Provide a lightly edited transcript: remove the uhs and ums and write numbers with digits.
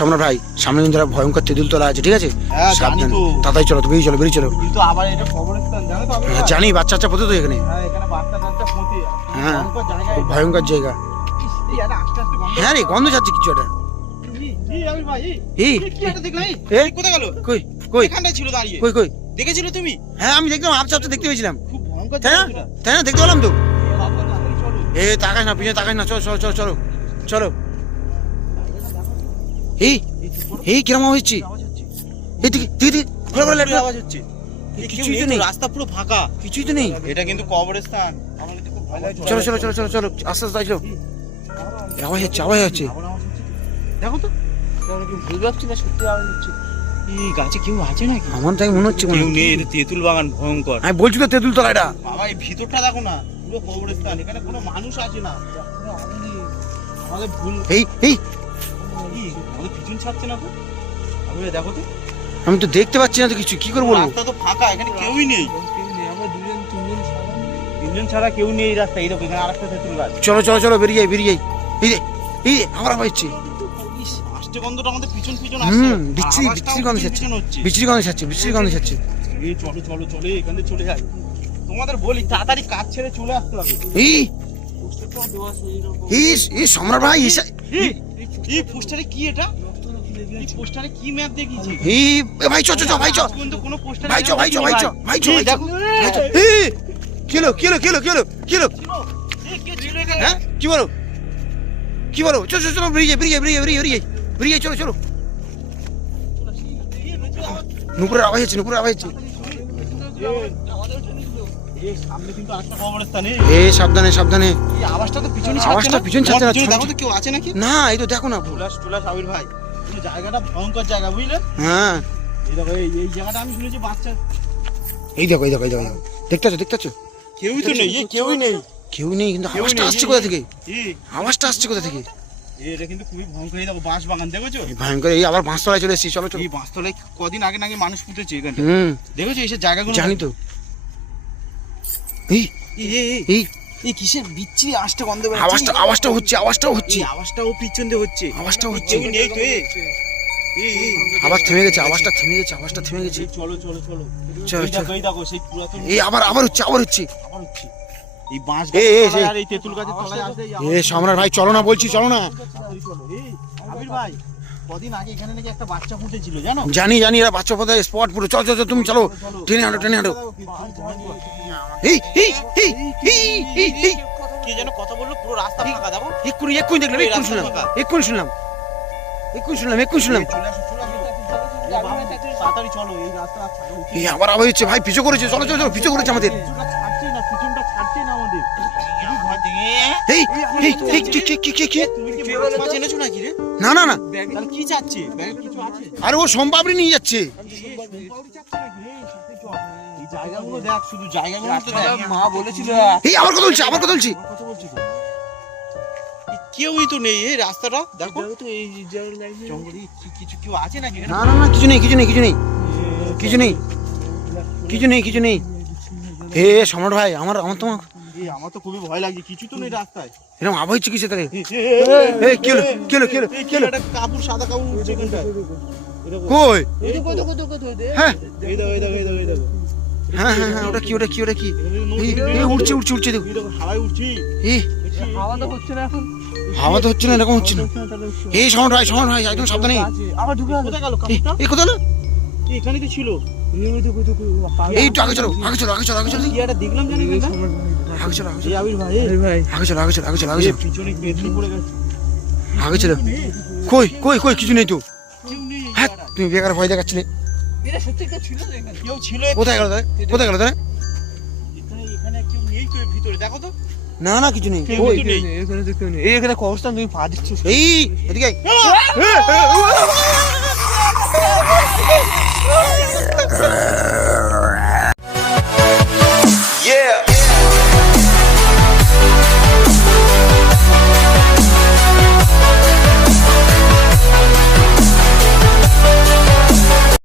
সম্রাট ভাই সামনে কিন্তু একটা ভয়ঙ্কর তেঁতুল তলা আছে, ঠিক আছে? সাবধানে তাড়াতাড়ি চলো, বেরিয়ে চলো, বেরিয়ে চলো। কিন্তু আবার এটা কবরস্থান, জানো তো? হ্যাঁ জানি, বাচ্চা বাচ্চা পথে তো এখানে। হ্যাঁ, এখানে বাচ্চা টাচ্চা পথে। হ্যাঁ, ভয়ঙ্কর জায়গা, খুব ভয়ঙ্কর জায়গা। এই এটা আস্তে আস্তে গন্ধ। হ্যাঁ রে, গন্ধ যাচ্ছে কিছু একটা। এই আবির ভাই, এই কি একটা দেখলাম? এ? এই কোথায় গেল? কই কই এখানটায় ছিল দাঁড়িয়ে। কই কই? দেখেছিল তুমি? হ্যাঁ আমি দেখলাম, আপচা আপচা দেখতে পেয়েছিলাম। খুব ভয়ঙ্কর তাই না? জায়গা। তাই না, দেখতে পেলাম তো। বাবা, তাড়াতাড়ি চলো। এ তাকাস না, পিছনে তাকাস না, চলো চলো চলো চলো চলো। এই এই কিরম আওয়াজ হচ্ছে? আওয়াজ হচ্ছে। এই দিকে দিকে দিকে, ঘোরা ঘোরা লাইট, আওয়াজ হচ্ছে। কিছুই তো নেই, রাস্তা পুরো ফাঁকা। কিছুই তো নেই। এটা কিন্তু কবরস্থান। আমার কিন্তু খুব ভয় লাগছে। চলো চলো চলো চলো চলো, আস্তে আস্তে চলো। আওয়াজ হচ্ছে, আওয়াজ হচ্ছে। আবার আওয়াজ হচ্ছে। দেখো তো, কেমন কি ভুল ভাবছি না সত্যি আওয়াজ হচ্ছে? এই গাছে কেউ আছে নাকি? আমার তাই মনে হচ্ছে, কেউ নেই, এটা তেঁতুল বাগান ভয়ঙ্কর। আমি বলছি তো তেঁতুল তলা এটা। বাবা এই ভিতরটা দেখো না, পুরো কবরস্থান, এখানে কোনো মানুষ আছে না। আমাদের ভুল। এই এই কি আমাদের পিছন ছাড়ছে না তো? আমি দেখো তো, আমি তো দেখতে পাচ্ছি না তো কিছু, কি করে বলবো? রাস্তা তো ফাঁকা, এখানে কেউই নেই। আমরা দুজন তিনজন ছাড়া কেউ নেই এই রাস্তায়। এই দেখো, এখানে আরেকটা তেঁতুল গাছ। চলো চলো চলো, বেরিয়ে যাই, বেরিয়ে যাই। এই যে এই যে আমার আওয়াজ হচ্ছে। আসছে গন্ধটা আমাদের পিছন পিছন আসছে। বিচ্ছিরি বিচ্ছিরি গন্ধ ছাড়ছে, বিচ্ছিরি গন্ধ ছাড়ছে, বিচ্ছিরি গন্ধ ছাড়ছে। এই চলো চলো চলো, এখান থেকে চলে যাই। তোমাদের বলি তাড়াতাড়ি কাজ ছেড়ে চলে আসতে হবে। এই এই এই সম্রাট ভাই, এই পোস্টারে কি এটা? এই পোস্টারে কি ম্যাপ দেখিয়েছি? এই ভাই চো চো চো, ভাই চো কিন্তু কোনো পোস্টার ভাই চো, ভাই চো, ভাই চো, ভাই চো, ভাই চো। দেখো। এই kilo kilo kilo kilo kilo, এই কে ছিল এখানে? হ্যাঁ কি বলো, কি বলো? চলো চলো চলো, বেরিয়ে বেরিয়ে বেরিয়ে বেরিয়ে বেরিয়ে বেরিয়ে চলো চলো। নুপুরের আওয়াজ হচ্ছে, নুপুরের আওয়াজ হচ্ছে। এই সামনে কিন্তু আরেকটা কবরস্থান। এই সাবধানে সাবধানে, এই আওয়াজটা তো পিছনে আওয়াজটা পিছন ছাড়ছে না। দেখো তো কেউ আছে নাকি? না এই তো দেখো না। টুলাস টুলাস আবির ভাই, এই জায়গাটা ভয়ঙ্কর জায়গা, বুঝলে? হ্যাঁ এই দেখো, এই জায়গাটা আমি শুনেছি বাচ্চা। এই দেখো এই দেখো এই দেখো, দেখতে পাচ্ছ, দেখতে পাচ্ছ? কেউই তো নেই, কেউই নেই। কেউ নেই, কিন্তু কেউ আওয়াজটা নেই। আসছে কোথা থেকে? এই আওয়াজটা আসছে কোথা থেকে? এটা কিন্তু খুবই ভয়ঙ্কর। এই দেখো বাঁশ বাগান, দেখেছো? এই ভয়ঙ্কর, এই আবার বাঁশতলায় চলে এসেছি, চলো চলো। এই বাঁশতলায় কদিন আগে নাকি মানুষ পুঁতেছে এখানে, দেখেছো? এই সব জায়গাগুলো জানি তো। এই এই এই এই এই কিসের বিচ্ছিরি আওয়াজটা গন্ধ বেরোচ্ছে? আওয়াজটা আওয়াজটা হচ্ছে, আওয়াজটাও হচ্ছে, এই আওয়াজটাও পিছন দিয়ে হচ্ছে। আওয়াজটাও হচ্ছে। কেউ নেই তো। এই আবার থেমে গেছে, আওয়াজটা থেমে গেছে, আওয়াজটা থেমে গেছে। চলো চলো চলো চলো, এই দেখো, এই দেখো সেই পুরাতন। এই আবার আবার হচ্ছে, আবার হচ্ছে। আবার হচ্ছে এই বাঁশ এই, এই, গাছের এই। আর এই তেঁতুল গাছের তলায় আসে এই এ সম্রাট ভাই চলো না, বলছি চলো না। তাড়াতাড়ি চলো। এই আবির ভাই, কদিন আগে এখানে নাকি একটা বাচ্চা ফুটেছিল, জানো? জানি জানি, এরা বাচ্চা পথে স্পট পুরো। চলো চলো চলো, তুমি চলো, টেনে হাঁটো টেনে হাঁটো। এই এই এই এই এই এই কে যেন কথা বললো, পুরো রাস্তা ফাঁকা, দেখো। এক্ষুনি এক্ষুনি দেখলাম, এক্ষুনি শুনলাম, এক্ষুনি শুনলাম, এক্ষুনি শুনলাম, এক্ষুনি শুনলাম। চলে আসো চলে আসো। এই বাবু, তাড়াতাড়ি চলো, এই রাস্তা আর ছাড়ো। এই আবার আবার হচ্ছে ভাই, পিছু করেছে, চলো চলো চলো, পিছু করেছে আমাদের। পিছনটা ছাড়ছেই না, পিছনটা ছাড়ছেই না আমাদের। এই এই এই কি কি কি কি কি? তুমি কি মাছ এনেছো নাকি রে? না না না, তাহলে কি চাচ্ছে? ব্যাগে কিছু আছে? আরে ও সোমপাপড়ি নিয়ে যাচ্ছে। এই জায়গাগুলো দেখ, শুধু জায়গাগুলো তো দেখ। মা বলেছিল এই আবার কথা বলছি, আবার কথা বলছি। কথা বলছি তো। কেউই তো নেই এই রাস্তাটা, দেখো তো। এই জঙ্গলে কিছু কেউ আছে নাকি এখানে? না না না, কিছু নেই, কিছু নেই, কিছু নেই, কিছু নেই, কিছু নেই, কিছু নেই। হে সম্রাট ভাই, আমার আমার তোমার এই আমার তো খুবই ভয় লাগছে, কিছু তো নেই রাস্তায়। এরকম আবার হচ্ছে কিসে তাহলে? এই কি হলো কি হলো কি হলো কি হলো? একটা কাপড়, সাদা কাপড় উঠছে এখানটায়। কই? এই দেখো, হ্যাঁ এই দেখো, এই দেখো, এই দেখো, এই দেখো। হ্যাঁ হ্যাঁ হ্যাঁ, ওটা কি, ওটা কি, ওটা কি? এই এই উঠছে উঠছে উঠছে, দেখো। এই দেখো, হাওয়ায় উঠছি। এই হাওয়া তো হচ্ছে না এখন। হাওয়া তো হচ্ছে না, এরকম হচ্ছে না। এই সম্রাট ভাই একদম সাবধানে। আবার ঢুকে কোথায় গেল কাপড়টা? এই কোথায় হলো? এখানেই তো ছিল। এই একটু আগে চলো, আগে চলো, আগে চলো, আগে চলো, কি একটা দেখলাম জানি না। আগে চলো, আগে এই চলো, আবির ভাই, আগে চলো, আগে চলো, আগে চলো, আগে চলো, পিছনে বেদলি পড়ে গেছে। আগে চলো। কই কই কই, কিছু নেই তো। কেউ নেই। হ্যাঁ তুমি বেকার ভয় দেখাচ্ছিলে। এটা সত্যি কেউ ছিল তো এখানে? কেউ ছিল কোথায় গেল তাহলে, কোথায় গেল তাহলে? এখানে, এখানে কেউ নেই তো এর ভিতরে, দেখো তো। না না, কিছু নেই। কেউ কই? তো নেই। এখানে তো কেউ নেই। এই এখানে কবরস্থান, তুমি পা দিচ্ছ। এই এদিকে আয়।